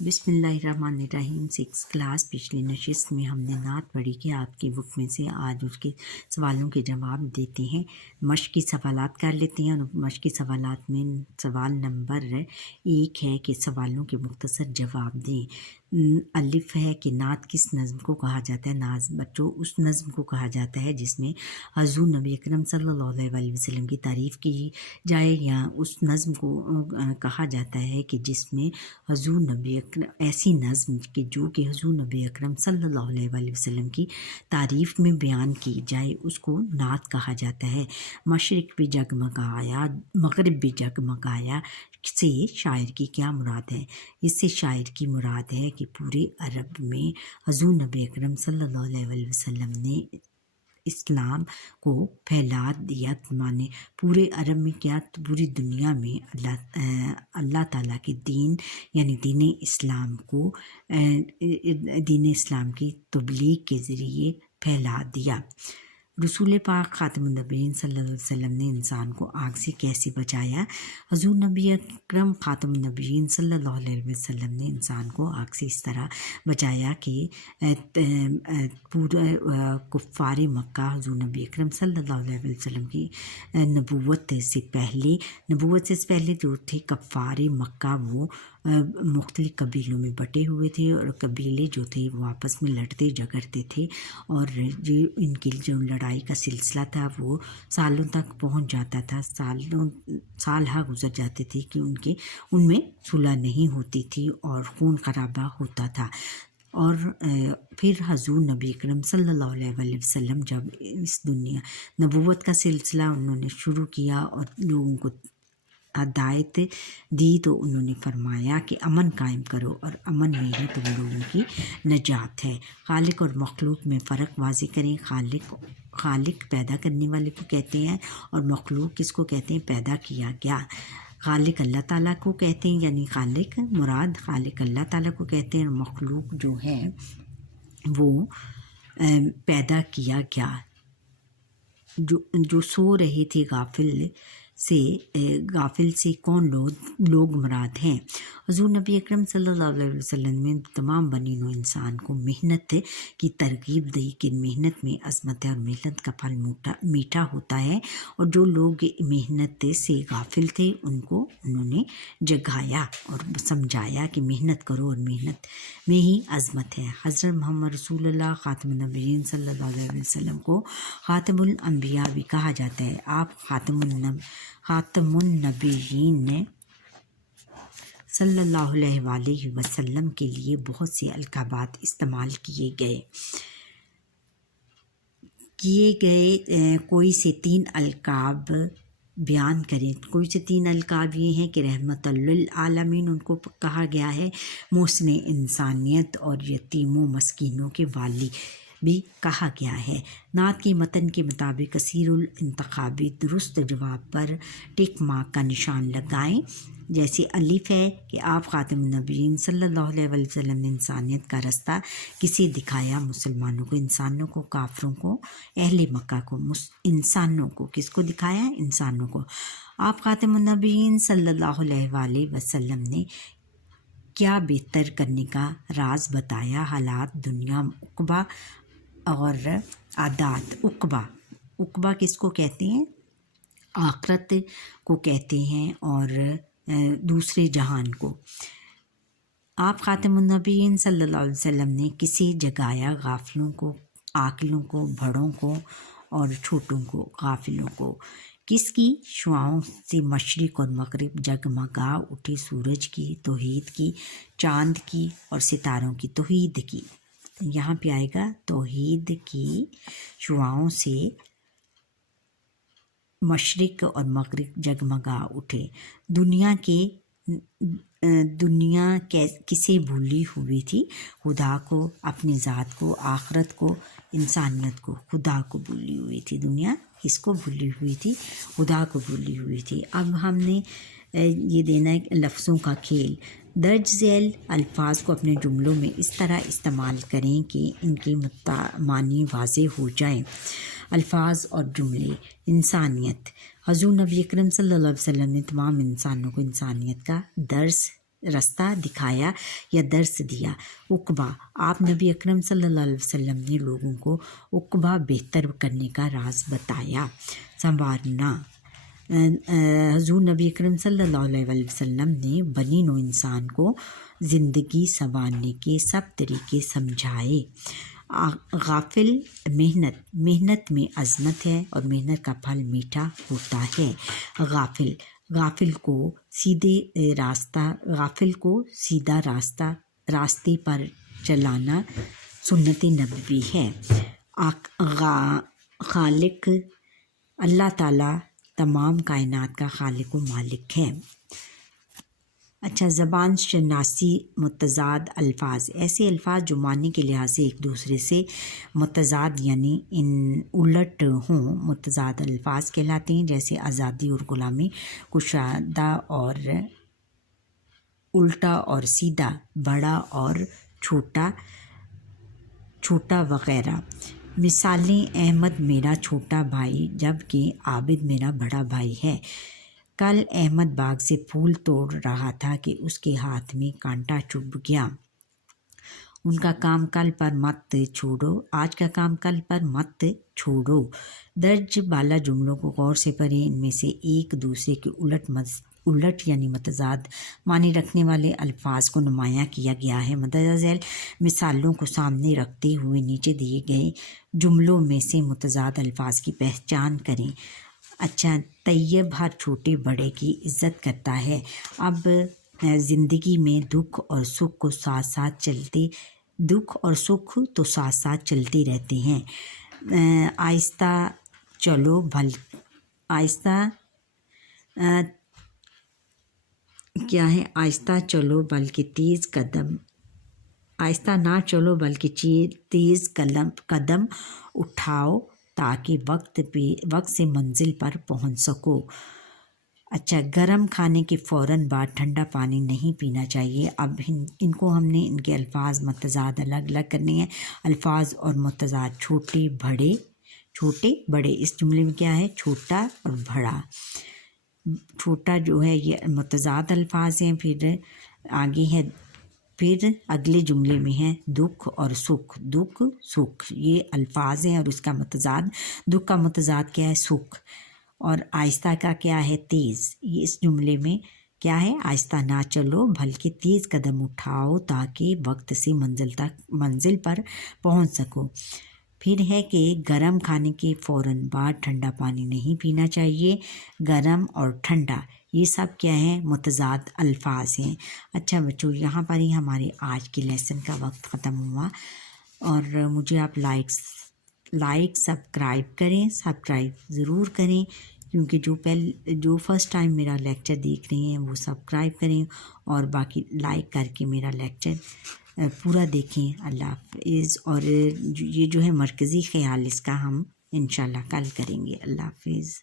बिस्मिल्लाहिर्रहमानिर्रहीम। 6 क्लास पिछली नशिस्त में हमने नात पढ़ी कि आपकी बुक में से आज उसके सवालों के जवाब देते हैं। मश्की सवालात कर लेते हैं और मश्की सवालात में सवाल नंबर 1 है कि सवालों के मुख्तसर जवाब दें। अलिफ है कि नात किस नज़्म को कहा जाता है। नाज बच्चों उस नज़्म को कहा जाता है जिसमें हज़ूर नबी अकरम सल्लल्लाहु अलैहि वसल्लम की तारीफ़ की जाए, या उस नज़्म को कहा जाता है कि जिसमें हज़ूर नबी अकरम ऐसी नज़्म कि जो कि हज़ूर नबी अकरम सल्लल्लाहु अलैहि वसल्लम की तारीफ़ में बयान की जाए, उसको नात कहा जाता है। मशरिक़ भी जगमगाया मग़रिब भी जगमगाया से शायर की क्या मुराद है। इससे शायर की मुराद है कि पूरे अरब में हज़ूर नबी अकरम सल्लल्लाहु अलैहि वसल्लम ने इस्लाम को फैला दिया। माने पूरे अरब में क्या, तो पूरी दुनिया में अल्लाह ताला के दीन यानी दीन इस्लाम को दीन इस्लाम की तबलीग के ज़रिए फैला दिया। रसूल पाक ख़ातमुन नबीय्यीन सल्लल्लाहु अलैहि वसल्लम ने इंसान को आग से कैसे बचाया। हज़ूर नबी अकरम ख़ातमुन नबीय्यीन सल्लल्लाहु अलैहि वसल्लम ने इंसान को आग से इस तरह बचाया कि पूरा कुफ़ार मक्का हज़ूर नबी अकरम सल्लल्लाहु अलैहि वसल्लम की नबूवत से पहले जो थे कुफ़ार मक्का, वो मुख्तलिफ़ कबीलों में बटे हुए थे और कबीले जो थे वो आपस में लड़ते झगड़ते थे, और जो इनकी जो लड़ाई का सिलसिला था वो सालों तक पहुंच जाता था। साल गुजर जाते थे कि उनमें सुलह नहीं होती थी और खून खराबा होता था। और फिर हज़ूर नबी अकरम सल्लल्लाहु अलैहि वसल्लम जब इस दुनिया नबूवत का सिलसिला उन्होंने शुरू किया और लोगों को हिदायत दी, तो उन्होंने फरमाया कि अमन कायम करो और अमन में ही तुम लोगों की नजात है। खालिक और मखलूक में फ़र्क वाज़ेह करें। खालिक पैदा करने वाले को कहते हैं और मखलूक किसको कहते हैं, पैदा किया गया। खालिक अल्लाह ताला को कहते हैं, यानी खालिक मुराद खालिक अल्लाह ताला को कहते हैं, और मखलूक जो है वो पैदा किया गया। जो सो रहे थे गाफिल से कौन लोग मुराद हैं। हज़ूर नबी अकरम सल्लल्लाहु अलैहि वसल्लम ने तमाम बनी नौ इंसान को मेहनत की तरगीब दी कि मेहनत में अज़मत है और मेहनत का फल मीठा होता है, और जो लोग मेहनत से गाफिल थे उनको उन्होंने जगाया और समझाया कि मेहनत करो और मेहनत में ही अज़मत है। हज़रत मोहम्मद रसूलुल्लाह ख़ातमुन नबीय्यीन सल्लल्लाहु अलैहि वसल्लम को ख़ातमुल अंबिया भी कहा जाता है। आप ख़ातमुन नबीय्यीन सल्लल्लाहु अलैहि वसल्लम के लिए बहुत से अलक़ाबात इस्तेमाल किए गए। कोई से 3 अलक़ाब बयान करें। कोई से 3 अलक़ाब ये हैं कि रहमतुल लिल आलमीन उनको कहा गया है, मुहसिन इंसानियत और यतीमों मस्कीनों के वाली भी कहा गया है। नात के मतन के मुताबिक कसीरुल इंतखाबी दुरुस्त जवाब पर टिक मार्क का निशान लगाएं। जैसे अलिफ है कि आप ख़ातमुन नबीय्यीन सल्लल्लाहु अलैहि वसल्लम ने इंसानियत का रास्ता किसे दिखाया, मुसलमानों को, इंसानों को, काफिरों को, अहले मक्का को। इंसानों को किसको दिखाया, इंसानों को। आप ख़ातमुन नबीय्यीन सल्लल्लाहु अलैहि वसल्लम ने क्या बेहतर करने का राज बताया। हालात, दुनिया, उक़बा और आदात। उक़बा किसको कहते हैं, आखरत को कहते हैं, और दूसरे जहान को। आप ख़ातमुन नबीय्यीन सल्लल्लाहु अलैहि वसल्लम ने किसे जगाया, गाफिलों को, आकिलों को, बड़ों को और छोटों को, गाफिलों को। किसकी शुआओं से मशरिक़ और मग़रिब जगमगा उठे, सूरज की, तौहीद की, चाँद की और सितारों की। तौहीद की यहाँ पे आएगा, तौहीद की शुआओं से मशरिक़ और मग़रिब जगमगा उठे। दुनिया किसे भूली हुई थी, खुदा को, अपनी ज़ात को, आखरत को, इंसानियत को। खुदा को भूली हुई थी दुनिया, किसको भूली हुई थी, खुदा को भूली हुई थी। अब हमने ये देना है लफ्ज़ों का खेल। दर्ज झैल अल्फाज को अपने जुमलों में इस तरह इस्तेमाल करें कि इनके मानी वाज़ेह हो जाएं। अल्फाज और जुमले। इंसानियत। हज़ूर नबी अकरम सल्लल्लाहु अलैहि वसल्लम ने तमाम इंसानों को इंसानियत का दर्स रास्ता दिखाया या दर्स दिया। उक़बा, आप नबी अकरम सल्लल्लाहु अलैहि वसल्लम ने लोगों को उक़बा बेहतर करने का राज बताया। संवारना, हुज़ूर नबी अकरम सल्लल्लाहु अलैहि वसल्लम ने बनी नौ इंसान को ज़िंदगी संवारने के सब तरीके समझाए। गाफिल, मेहनत में अज़मत है और मेहनत का फल मीठा होता है। गाफिल को सीधा रास्ते पर चलाना सुन्नत नबवी है। खालिक, अल्लाह ताला तमाम कायनात का खालिक व मालिक है। अच्छा, ज़बान शनासी, मुतज़ाद अल्फाज, ऐसे अल्फाज जो मानने के लिहाज से एक दूसरे से मुतज़ाद यानी इन उलट हों, मुतज़ाद अल्फाज कहलाते हैं। जैसे आज़ादी और ग़ुलामी, कुशादा और उल्टा और सीधा, बड़ा और छोटा वग़ैरह। मिसालें, अहमद मेरा छोटा भाई जबकि आबिद मेरा बड़ा भाई है। कल अहमद बाग से फूल तोड़ रहा था कि उसके हाथ में कांटा चुभ गया। उनका काम कल पर मत छोड़ो, आज का काम कल पर मत छोड़ो। दर्ज बाला जुमलों को गौर से पढ़ें। इनमें से एक दूसरे के उलट यानी मुतज़ाद माने रखने वाले अल्फाज को नुमायाँ किया गया है। मदद झैल मिसालों को सामने रखते हुए नीचे दिए गए जुमलों में से मुतज़ाद अल्फाज की पहचान करें। अच्छा, तैयब हर छोटे बड़े की इज़्ज़त करता है। अब ज़िंदगी में दुख और सुख तो साथ साथ चलते रहते हैं। आहिस्ता चलो ना चलो बल्कि तेज़ कदम उठाओ ताकि वक्त से मंजिल पर पहुंच सको। अच्छा, गरम खाने के फ़ौरन बाद ठंडा पानी नहीं पीना चाहिए। अब इनको हमने इनके अल्फाज मुतज़ाद अलग अलग करने हैं। अल्फाज और मुतज़ाद, छोटे बड़े, इस जुमले में क्या है, छोटा और बड़ा। छोटा जो है ये मुतज़ाद अल्फाज हैं। फिर अगले जुमले में है दुख और सुख, ये अल्फाज हैं और उसका मुतज़ाद, दुख का मुतज़ाद क्या है, सुख। और आहिस्ता का क्या है, तेज़। ये इस जुमले में क्या है, आहिस्ता ना चलो बल्कि तेज़ कदम उठाओ ताकि वक्त से मंजिल पर पहुंच सको। फिर है कि गरम खाने के फ़ौरन बाद ठंडा पानी नहीं पीना चाहिए। गरम और ठंडा ये सब क्या है, मुतज़ाद अल्फाज हैं। अच्छा बच्चों, यहाँ पर ही हमारे आज के लेसन का वक्त ख़त्म हुआ। और मुझे आप सब्सक्राइब ज़रूर करें, क्योंकि जो फर्स्ट टाइम मेरा लेक्चर देख रहे हैं वो सब्सक्राइब करें और बाकी लाइक करके मेरा लेक्चर पूरा देखें। अल्लाह हाफ़िज़। और ये जो है मरकज़ी ख़याल, इसका हम इंशाल्लाह कल करेंगे। अल्लाह हाफ़िज़।